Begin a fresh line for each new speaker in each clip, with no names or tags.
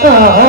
Ah.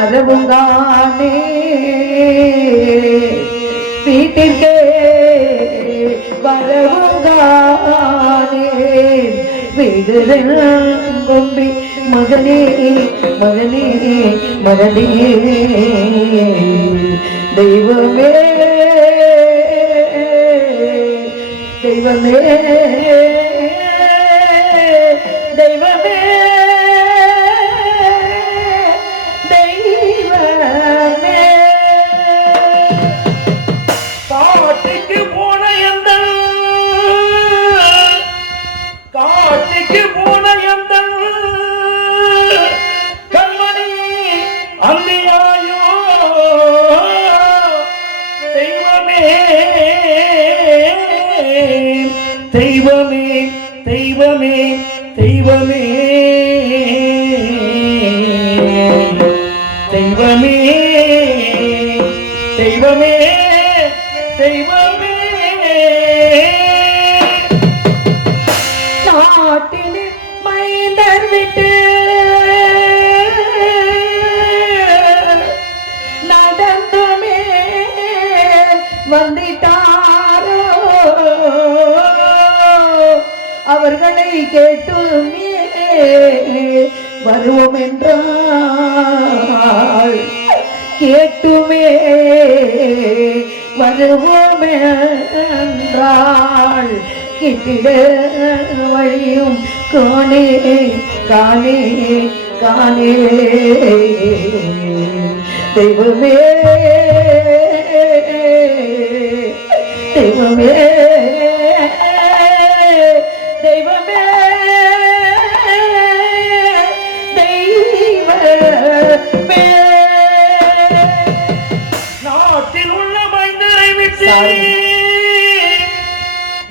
வரவுங்கானே வீட்டிற்கே வரவுங்கானே வீடும்பி மகனே மகனே மகனே தெய்வமே தெய்வமே தெய்வமே வந்துட்டாரோ? அவர்களை கேட்டுமே வருவோம் என்றால் கேட்டுமே வருவோம் என்றாள் கிட்டிட வழியும் காணே காணே காணே. தெய்வமே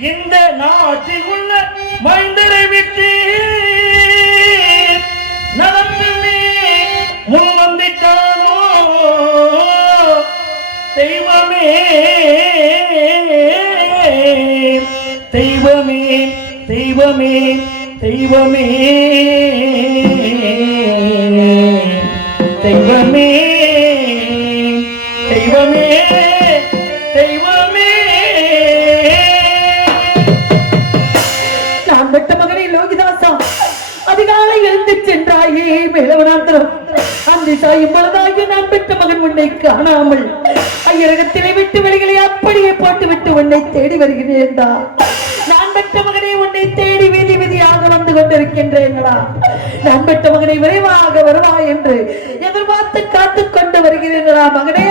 இந்த நாட்டில் உள்ள மைந்தரை விட்டு நடந்துமே முன் வந்திட்டானோ? தெய்வமே. தெய்வமே தெய்வமே தெய்வமே. தெய்வமே தெய்வமே.
அதிகாலை எழுந்து சென்றாயே. மேலவனாந்திரம் அந்த சாயும் பொழுதாகிய நான் பெற்ற மகன் உன்னை காணாமல். ஐயரகத்திலே விட்டு வெளிகளை அப்படியே போட்டு விட்டு உன்னை தேடி வருகிறேன்டா. நான் பெற்ற மகனே உன்னை தேடி வீதி வீதியாக வந்து கொண்டிருக்கின்றேங்களா நான் பெற்ற மகனை விரைவாக வருவாய் என்று எதிர்பார்த்து காத்து கொண்டு வருகிறேன்டா மகனே.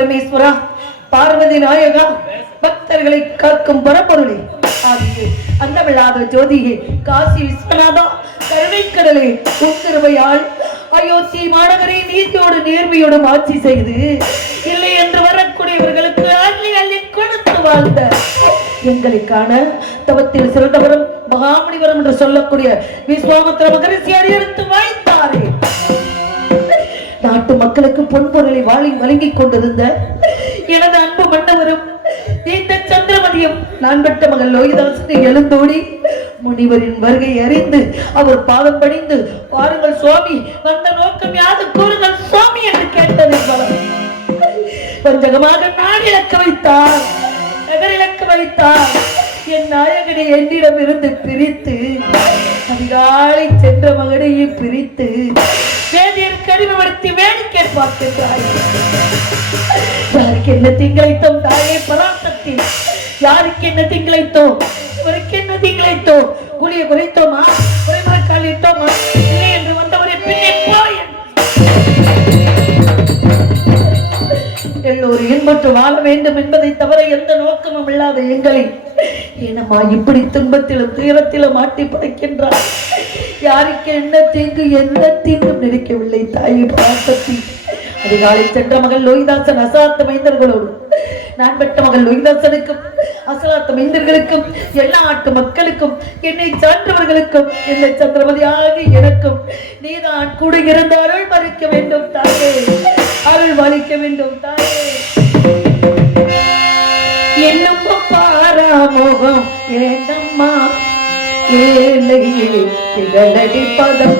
பரமேஸ்வரா பார்வதி நாயகா பக்தர்களை காக்கும் பரப்பொருளே. ஆகிய அந்தமில்லாத ஜோதியே காசி விஸ்வநாதா கருணைக்கடலே உக்கிருவையால் அயோத்தி மாநகரை நீதியோடு நேர்மையோடும் ஆட்சி செய்து இல்லை என்று வரக்கூடியவர்களுக்கு அள்ளி அள்ளி கொடுத்து வாழ்ந்த எங்களை காண தவத்தில் சிறந்தவரும் மகாமுனிவரும் என்று சொல்லக்கூடிய விஸ்வாமத்திர மகரிசி அடியெடுத்து வாய்த்தாரே. நாட்டு மக்களுக்கு பொன்பொருளை வாழி வழங்கிக் கொண்டிருந்த எனது அன்பு மன்னவரும் இந்த சந்திரமதியும் நான் பெற்ற மகள் லோகிதாசனை எழுந்தோடி முனிவரின் வருகை அறிந்து அவர் பாதம் பணிந்து பாருங்கள் சுவாமி வந்த நோக்கம் யாது? கூறுங்கள் சுவாமி என்று கேட்டது வஞ்சகமாக நான் இழக்க வைத்தார் நகர் இழக்க வைத்தார். என் நாயகனை என்னிடம் இருந்து பிரித்து அதிகாலை சென்ற மகனையை பிரித்து வேதியர் கடிமப்படுத்தி வேடிக்கை பார்க்கிறாய் யாருக்கு என்ன திங்களைத்தோம் தாயே? பராசக்தி. யாருக்கு என்ன திங்களைத்தோம்? இவருக்கு என்ன திங்களைத்தோம்? குழியை குறைத்தோமா? குறைமரக்கால் இட்டோமா இல்லை என்று வந்தவரை பின்னே போய் எல்லோரும் இன்பற்று வாழ வேண்டும் என்பதை தவிர எந்த நோக்கமும் இல்லாத எங்களை ஏனம்மா இப்படி துன்பத்திலும் துயரத்திலும் மாட்டி படைக்கின்றார் யாருக்கு என்ன தீங்கு எந்த தீங்கும் நினைக்கவில்லை தாயை பாசத்தி. அதிகாலை சென்ற மகள் லோகிதாசன் அசாத்த மைந்தர்களோடு நான் பெற்ற மகள் லோகிதாசனுக்கும் அசலாத்த மைந்தர்களுக்கும் எல்லா நாட்டு மக்களுக்கும் என்னை சான்றவர்களுக்கும் என்னை சந்திரமதியாக எனக்கும் நீதான் கூட இருந்த அருள் மறிக்க வேண்டும் தாயே. அருள் மறிக்க வேண்டும் தாயே. என்னும் பாராமோகம் ஏனம்மா? கேளையே திகழடி பதம்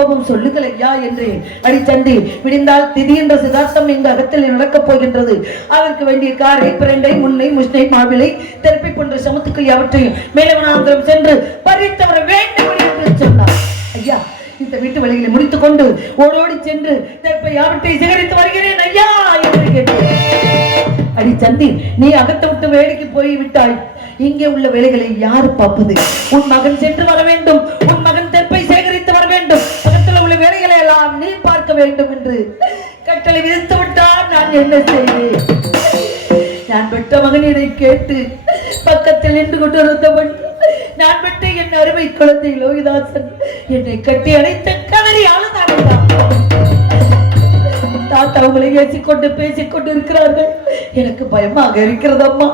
ஏன் இந்த சொல்லுங்கள் ஐயா என்று அடிச்சந்தி விடிந்தால் திடீரென்ற சிதார்த்தம் எங்க அகத்தில் நடக்கப் போகின்றது. அதற்கு வேண்டிய காரை பிரண்டை முன்னை முஷ்ணை மாவிலை தெரப்பி போன்ற சமத்துக்கு அவற்றையும் மேலவனாந்திரம் சென்று பறித்தவர வேண்டும் என்று சொன்னார். ஐயா இந்த வீட்டு வழிகளை முடித்துக் கொண்டு ஓடோடி சென்று தெற்பை யாவற்றை சேகரித்து வருகிறேன் ஐயா என்று கேட்டேன். அடி சந்தி நீ அகத்தை விட்டு வேலைக்கு போய் விட்டாய் இங்கே உள்ள வேலைகளை யார் பார்ப்பது? உன் மகன் சென்று வர வேண்டும். உன் மகன் உள்ள நீ பார்க்க வேண்டும் என்று கட்டளை விதித்து விட்டால் நான் என்ன செய்வேன்? நான் பெற்ற மகன் இதை கேட்டு பக்கத்தில் நின்று கொண்டு கொண்டிருந்தவன் நான் பெற்ற என் அருமை குழந்தை லோகிதாசன் என்னை கட்டி அணைத்த கதறியால் அழுதாடுதான் தாத்தா அவங்களை ஏசிக்கொண்டு பேசிக்கொண்டு இருக்கிறார்கள் எனக்கு பயமாக இருக்கிறது அம்மா.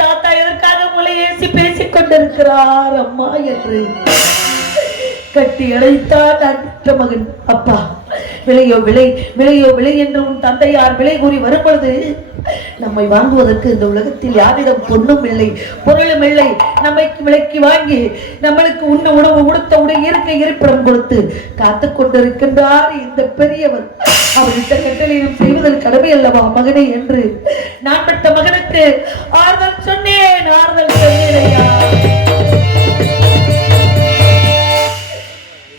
தாத்தா எதற்காக உங்களை ஏசி பேசிக்கொண்டிருக்கிறார் அம்மா என்று கட்டி அழைத்தார் நான் பெற்ற மகன். அப்பா விலையோ விலை விலையோ விலை என்று உன் தந்தையார் விலை கூறி வரும் பொழுது நம்மை வாங்குவதற்கு இந்த உலகத்தில் யாரிடம் பொண்ணும் இல்லை பொருளும் இல்லை. நம்மை விலைக்கு வாங்கி நம்மளுக்கு உண்ண உணவு உடுத்த உடை இருக்க இருப்பிடம் கொடுத்து காத்து கொண்டிருக்கின்றார் இந்த பெரியவர். அவர் இந்த கட்டளையும் செய்வதற்கு கடமை அல்லவா மகனே என்று நான் பெற்ற மகனுக்கு ஆறுதல் சொன்னேன் ஆறுதல் சொன்னேன் ஐயா.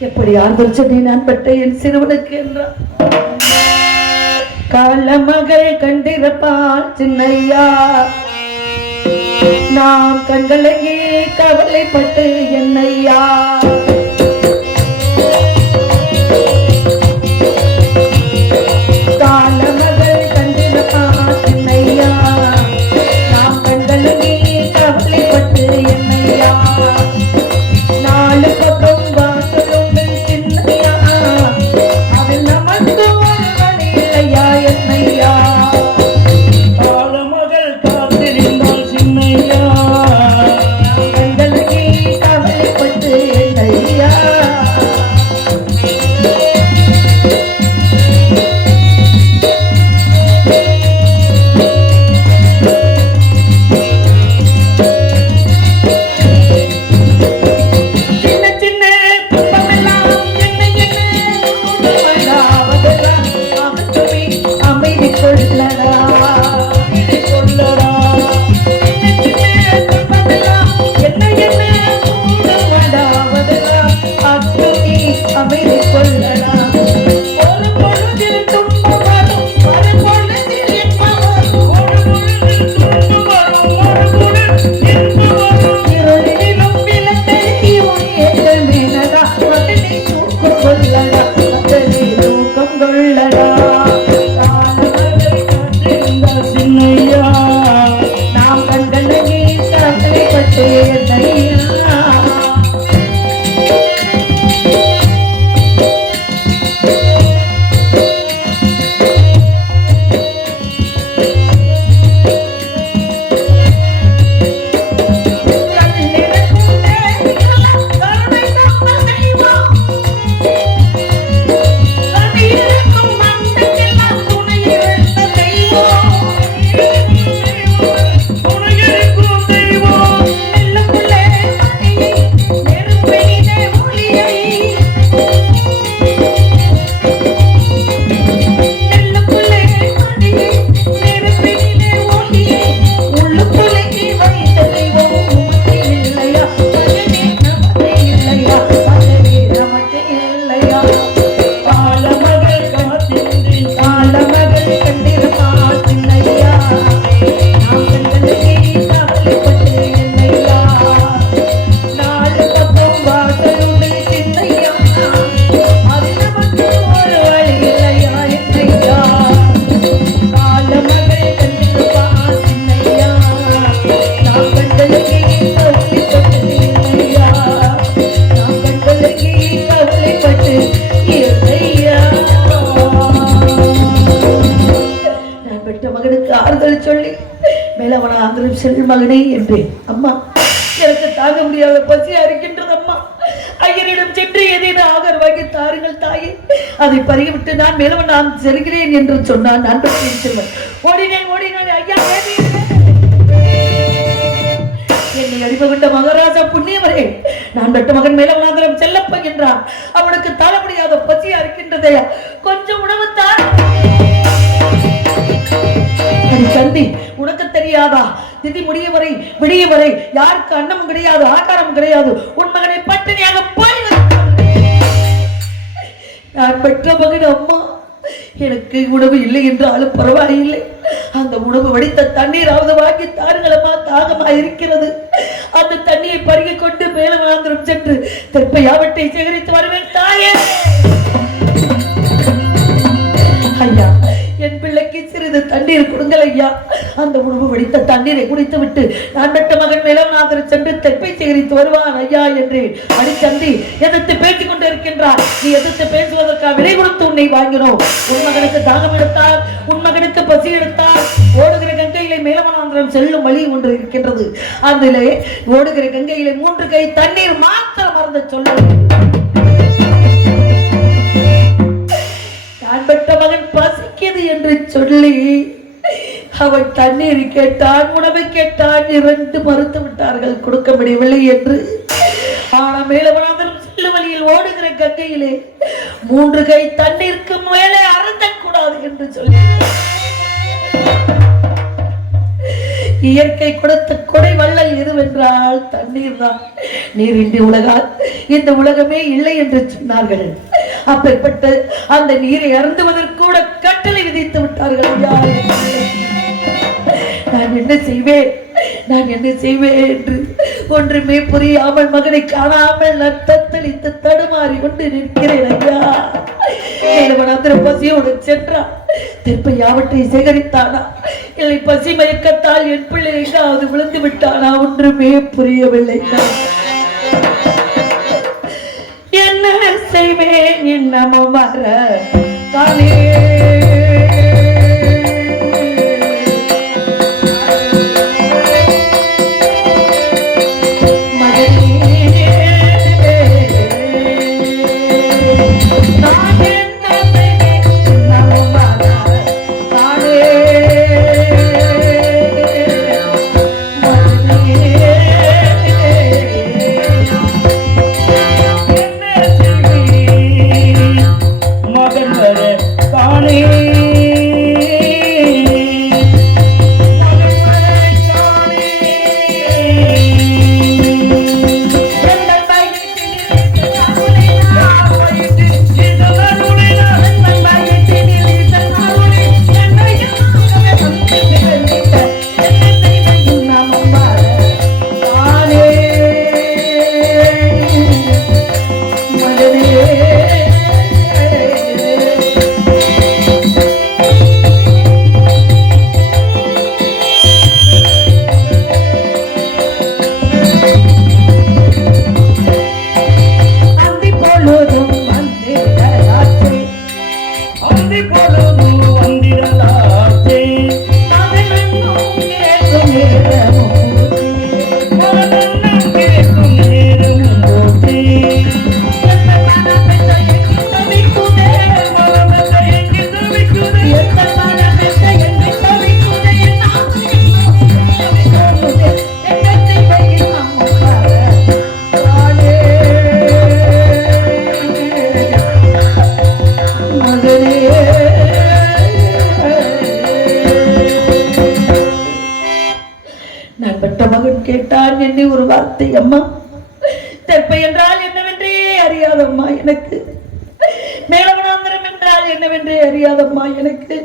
எப்படி ஆறுதல் சொல்லி நான் பட்ட என் சிறுவனுக்கு என்றான் கால மகள் கண்டிருப்பான் சின்னையா. நாம் கண்களையே கவலைப்பட்டு என்னையா. அதை பறிவிட்டு நான் மேலும் நான் செல்கிறேன் என்று சொன்னான் நண்பர் செல்வன். ஓடினேன் ஓடினேன். ஐயா என்னை அடிபகிட்ட மகாராஜா புண்ணியவரே நான் பெற்ற மகன் மேலவனாந்திரம் செல்லப்ப என்றான். அவனுக்கு தாழ முடியாத பசியா இருக்கின்றதே கொஞ்சம் உணவு தான். உனக்கு தெரியாதா? திதி முடிய வரை விடிய வரை யாருக்கு அன்னமும் கிடையாது ஆகாரம் கிடையாது. உன் மகனை பட்டினியாக போய் நான் பெற்ற மகன் அம்மா. எனக்கு உணவு இல்லை என்றாலும் பரவாயில்லை. அந்த உணவு வடித்த தண்ணீராவது வாங்கி தாருங்களம்மா தாகமா இருக்கிறது. அந்த தண்ணியை பருகி கொண்டு மேலமாந்திரம் சென்று தெற்பையாவட்டை சேகரித்து வருவேன் தாயே. சிறிது தண்ணீர் கொடுங்கள் ஐயா. அந்த உணவு வடித்த தண்ணீரை குடித்து விட்டு நான் பெற்ற மகன் மேலநாதர் சென்று தெப்பை சேகரித்து வருவான் ஐயா என்று அடிச்சந்தி எதிர்த்து பேசிக் கொண்டு இருக்கின்றார் நீ எதிர்த்து பேசுவதற்காக விலை கொடுத்து உன்னை வாங்கினோம். உன் மகனுக்கு தாகம் எடுத்தால் உன் மகனுக்கு பசி எடுத்தால் ஓடுகிற கங்கையிலே மேலமனாந்திரம் செல்லும் வழி ஒன்று இருக்கின்றது. அதிலே ஓடுகிற கங்கையிலே மூன்று கை தண்ணீர் மாத்திரம் மறந்து சொல்லுங்கள். சொல்லி அவன் தண்ணீர் கேட்டான் உணவை கேட்டான். இரண்டு மறுத்து விட்டார்கள். கொடுக்க முடியவில்லை என்று. ஆனா மேலவனாதரும் செல்ல வழியில் ஓடுகிற கங்கையிலே மூன்று கை தண்ணீருக்கு மேலே அருந்தக் கூடாது என்று சொல்லி இயற்கை கொடுத்த கொடை வள்ளல் எதுவென்றால் தண்ணீர் தான். நீர் இன்றி உலகால் இந்த உலகமே இல்லை என்று சொன்னார்கள். அப்பேற்பட்ட அந்த நீரை அருந்துவதற்கூட கட்டளை விதித்து விட்டார்கள் நான் என்ன செய்வேன்? நான் என்ன செய்வேன் என்று ஒன்றுமே புரியாமல் மகனை காணாமல் நான் தத்தளித்து தடுமாறி கொண்டு நிற்கிறேன் ஐயா. மேலவனாந்திர பசியோடு சென்றான். திருப்பி யாவற்றை சேகரித்தானா? இல்லை பசி மயக்கத்தால் என் பிள்ளை அது விழுந்து விட்டானா? ஒன்றுமே புரியவில்லை என்ன செய்வேன்? இன்னமும் வர தானே? என்னவென்றே அறியாதம்மா எனக்கு.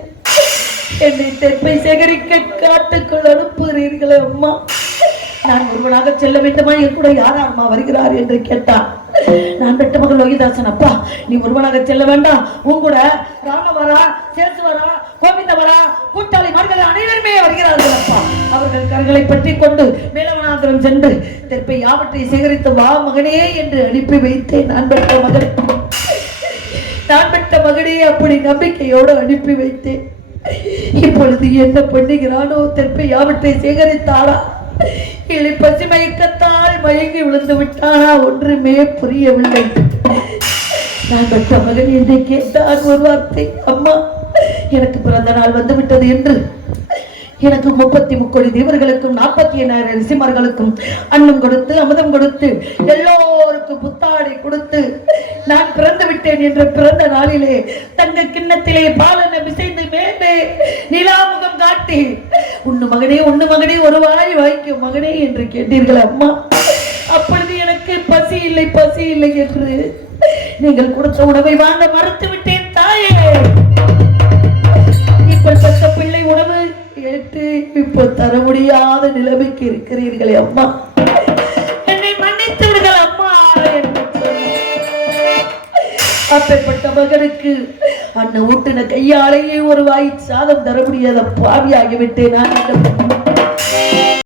என்னை தெற்பை சேகரிக்க காட்டுக்குள் அனுப்புகிறீர்களே அம்மா. நான் ஒருவனாக செல்ல வேண்டுமா? என் கூட யார் அம்மா வருகிறார் என்று கேட்டான். நான் பெற்ற மகள் லோகிதாசன் அப்பா நீ ஒருவனாக செல்ல வேண்டாம் உன் கூட ராம வரா சேசு கூட்டாளி மர்கள் அனைவருமே வருகிறார்கள் அப்பா. அவர்கள் கரங்களை பற்றி கொண்டு மேலவனாந்திரம் சென்று தெற்பை யாவற்றை சேகரித்து வா மகனே என்று அனுப்பி வைத்தேன். நான் பெற்ற மகள். நான் பெற்ற மகனே அப்படி நம்பிக்கையோடு அனுப்பி வைத்தேன். இப்பொழுது என்ன பண்ணுகிறானோ தெற்பை யாவற்றை சேகரித்தாளா? இல்லை பசிமயக்கத்தால் மயங்கி விழுந்து விட்டாரா ஒன்றுமே புரியவில்லை. நான் பெற்ற மகன் என்னை கேட்டான் ஒரு வார்த்தை. அம்மா எனக்கு பிறந்த நாள் வந்து விட்டது என்று. எனக்கு முப்பத்தி முக்கோடி தேவர்களுக்கும் நாற்பத்தி எண்ணாயிரம் ரிசிமர்களுக்கும் அன்னம் கொடுத்து அமுதம் கொடுத்து எல்லோருக்கும் புத்தாடை கொடுத்து நான் பிறந்து விட்டேன் என்ற பிறந்த நாளிலே தங்க கிண்ணத்திலே பாலனை பிசைந்து மேலே நிலாமுகம் காட்டி உன்னு மகனே உன்னு மகனே ஒரு வாய் வாய்க்கும் மகனே என்று கேட்டீர்கள் அம்மா. அப்பொழுது எனக்கு பசி இல்லை பசி இல்லை என்று நீங்கள் கொடுத்த உணவை வாங்க மறுத்து விட்டேன் தாயே. இப்ப இப்போ தர முடியாத நிலைமைக்கு இருக்கிறீர்களே அம்மா. என்னை மன்னித்து விடுங்கள் அம்மா என்று அப்பேற்பட்ட மகனுக்கு அண்ணன் ஊட்டின கையாலேயே ஒரு வாய் சாதம் தர முடியாத பாவியாகி விட்டேன் நான்